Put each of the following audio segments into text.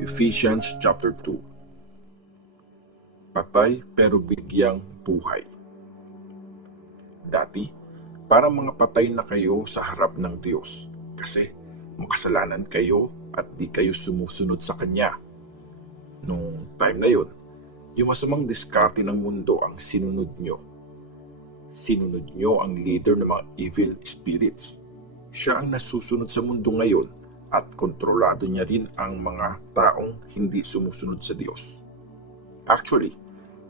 Ephesians chapter 2. Patay pero bigyang buhay. Dati, parang mga patay na kayo sa harap ng Diyos kasi makasalanan kayo at di kayo sumusunod sa Kanya. Nung time na yun, yung masamang diskarte ng mundo ang sinunod nyo. Sinunod nyo ang leader ng mga evil spirits. Siya ang nasusunod sa mundo ngayon at kontrolado niya rin ang mga taong hindi sumusunod sa Diyos. Actually,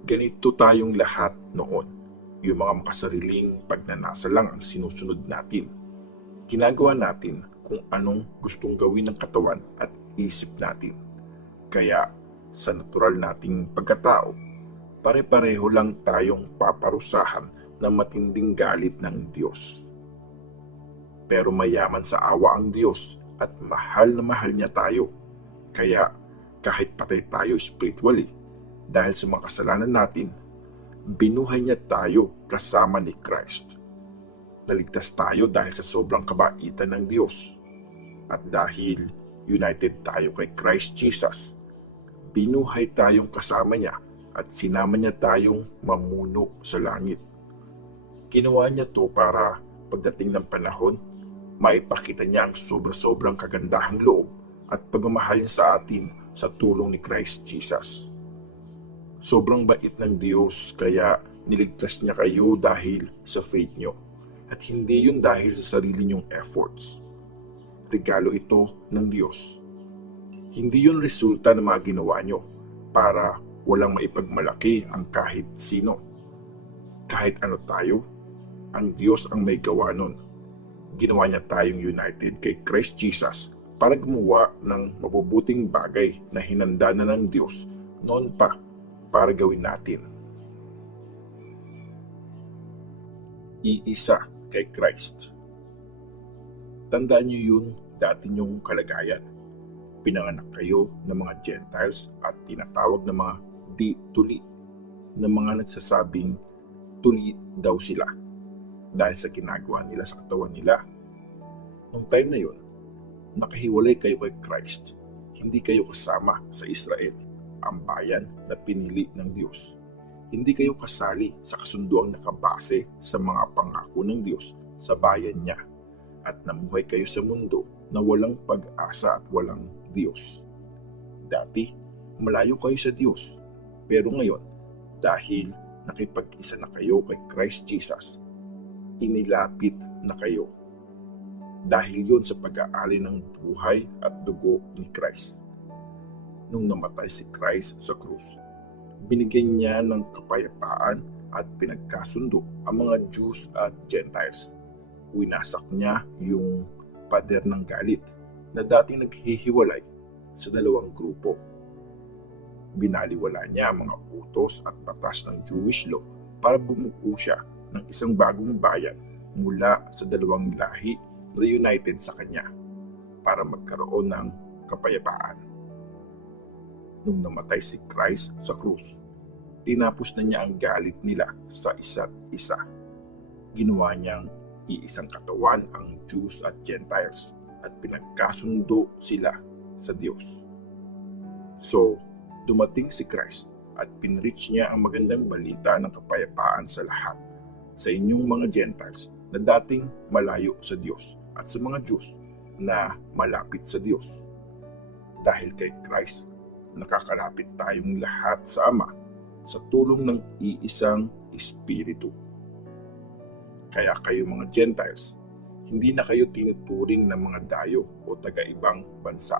ganito tayong lahat noon. Yung mga makasariling pagnanasa lang ang sinusunod natin. Ginagawa natin kung anong gustong gawin ng katawan at isip natin. Kaya sa natural nating pagkatao, pare-pareho lang tayong paparusahan ng matinding galit ng Diyos. Pero mayaman sa awa ang Diyos at mahal na mahal niya tayo. Kaya kahit patay tayo spiritually, dahil sa mga kasalanan natin, binuhay niya tayo kasama ni Christ. Naligtas tayo dahil sa sobrang kabaitan ng Diyos. At dahil united tayo kay Christ Jesus, binuhay tayong kasama niya at sinama niya tayong mamuno sa langit. Ginawa niya to para pagdating ng panahon, maipakita niya ang sobra-sobrang kagandahang loob at pagmamahal niya sa atin sa tulong ni Christ Jesus. Sobrang bait ng Diyos kaya niligtas niya kayo dahil sa faith niyo at hindi yun dahil sa sarili niyong efforts. Regalo ito ng Diyos. Hindi yun resulta ng mga ginawa niyo para walang maipagmalaki ang kahit sino. Kahit ano tayo, ang Diyos ang may gawa nun. Ginawa niya tayong united kay Christ Jesus para gumawa ng mabubuting bagay na hinanda na ng Diyos noon pa para gawin natin. Iisa kay Christ. Tandaan niyo yun dati niyong kalagayan. Pinanganak kayo ng mga Gentiles at tinatawag na mga di-tuli, na mga nagsasabing tuli daw sila dahil sa ginagawa nila sa katawan nila. Noong time na yun, nakahiwalay kayo kay Christ. Hindi kayo kasama sa Israel, ang bayan na pinili ng Diyos. Hindi kayo kasali sa kasunduang nakabase sa mga pangako ng Diyos sa bayan niya. At namuhay kayo sa mundo na walang pag-asa at walang Diyos. Dati, malayo kayo sa Diyos. Pero ngayon, dahil nakipag-isa na kayo kay Christ Jesus, inilapit na kayo. Dahil yun sa pag-aali ng buhay at dugo ni Christ. Nung namatay si Christ sa krus, binigyan niya ng kapayapaan at pinagkasundo ang mga Jews at Gentiles. Winasak niya yung pader ng galit na dating naghihiwalay sa dalawang grupo. Binaliwala niya ang mga utos at batas ng Jewish law para bumuo siya ng isang bagong bayan mula sa dalawang lahi na united sa kanya para magkaroon ng kapayapaan. Nung namatay si Christ sa krus, tinapos na niya ang galit nila sa isa't isa. Ginawa niyang iisang katawan ang Jews at Gentiles at pinagkasundo sila sa Diyos. So, dumating si Christ at pinreach niya ang magandang balita ng kapayapaan sa lahat, sa inyong mga Gentiles na dating malayo sa Diyos at sa mga Jews na malapit sa Diyos. Dahil kay Christ, nakakalapit tayong lahat sa Ama sa tulong ng iisang Espiritu. Kaya kayo mga Gentiles, hindi na kayo tinuturing ng mga dayo o taga-ibang bansa.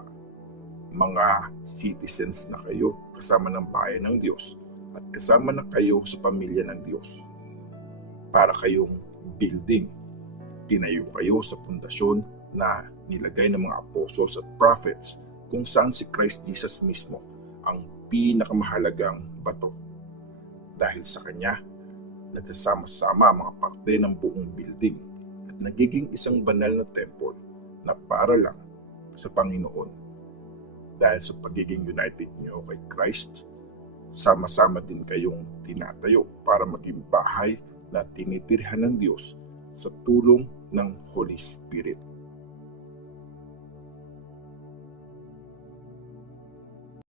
Mga citizens na kayo kasama ng bayan ng Diyos at kasama na kayo sa pamilya ng Diyos. Para kayong building, tinayo kayo sa pundasyon na nilagay ng mga apostles at prophets kung saan si Christ Jesus mismo ang pinakamahalagang bato. Dahil sa Kanya, nagsasama-sama ang mga parte ng buong building at nagiging isang banal na temple na para lang sa Panginoon. Dahil sa pagiging united niyo kay Christ, sama-sama din kayong tinatayo para maging bahay na tinitirhan ng Diyos sa tulong ng Holy Spirit.